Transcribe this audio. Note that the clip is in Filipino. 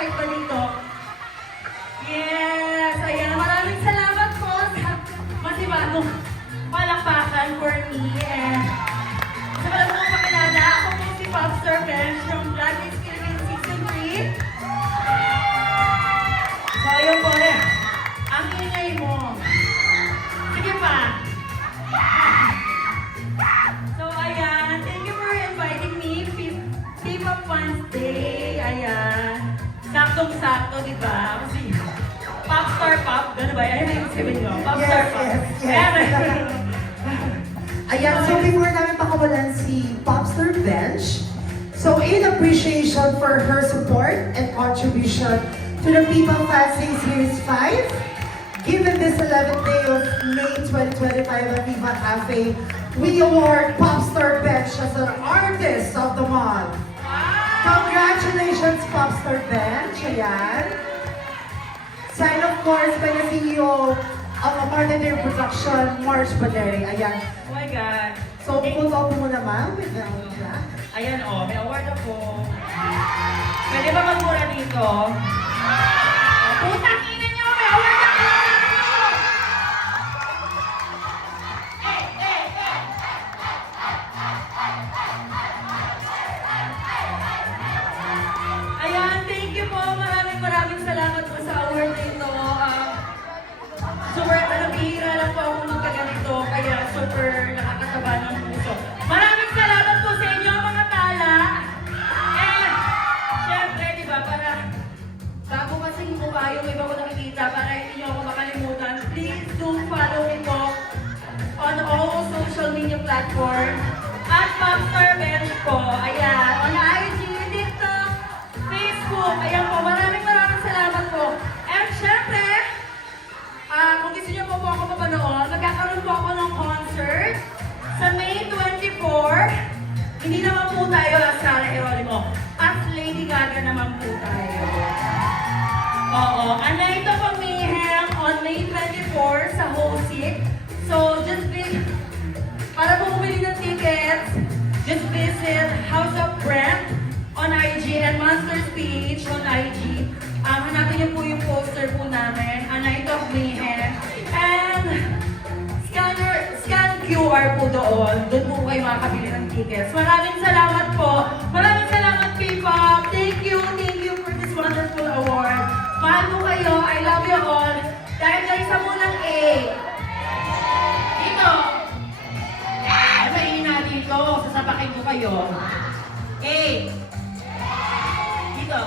invite ba dito? Yes! Ayan, maraming salamat po sa masibagong palakpakan for me. And sa wala mo pakilala, ako po si Popstar Bench from Black Kids Philippines Season 3. So, ayun po rin. Ang ingay mo. Sige pa. So, ayan. Thank you for inviting me. P-Pop Wednesday. Ayan. Saktong-sakto, di ba? Kasi Popstar Pop. Gano'n ba? Ayan yung sabihin nyo. Popstar Pop. Yes. Ayan, so before namin pakawalan si Popstar Bench, so in appreciation for her support and contribution to the People Fasting Series 5, given this 11th day of May 2025 at Viva Cafe, we award Popstar Bench as an Artist of the Month. Congratulations, Popstar Bench. Ayan. Signed, of course, by the CEO of a Martin Production, March Badere. Ayan. Oh my God. So, pupunta po muna, ma'am, with the plaque. Ayan o, may award ako. Pwede ba magmura dito? Putang ina nyo, may award ako! Ayan, thank you po. Maraming salamat po sa award na ito. Super, bihira lang po ako magkaganito, kaya super nakakataba ng puso. Maraming salamat po sa inyo, mga tala. And, syempre, di ba, para bago kasing mukha yung iba ko nakikita, para hindi nyo ako makalimutan, please do follow me po on all social media platforms at Popstar Bench po. Ayan, on IG, TikTok, Facebook. Ayan po, maraming salamat po. And syempre, kung gusto niyo po ako mapanood, magkakaroon po ako ng concert sa May 24. Hindi naman po tayo as Sara Geronimo. As Lady Gaga naman po tayo. Oo. Ito pang Mayhem on May 24 sa Hosik. So, para po bumili ng tickets, just visit House of Brent on IG and Monsters PH on IG. Hanapin niyo po yung poster po namin, A Night of Mayhem. And scan QR po doon. Doon po kayo makakabili ng tickets. Maraming salamat po. Maraming salamat, P-Pop. Thank you for this wonderful award. Mahal po kayo. I love you all. Dahil sa isa munang A. Dito. Mahina dito. Sasabakin ko kayo. A. Dito.